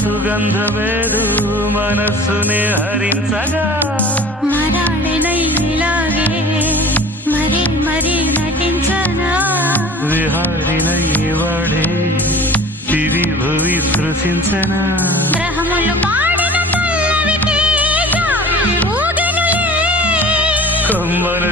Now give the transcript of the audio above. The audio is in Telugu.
సుగంధమేదు మనస్సునే హరించగా మరాళినైలాగే మరీ మరీ నటించనా విహారినై వాడే దివి భువి స్పృశించనా గ్రహములు పాడిన పల్లవికి జాబిలి ఊగెనులే కొమ్మను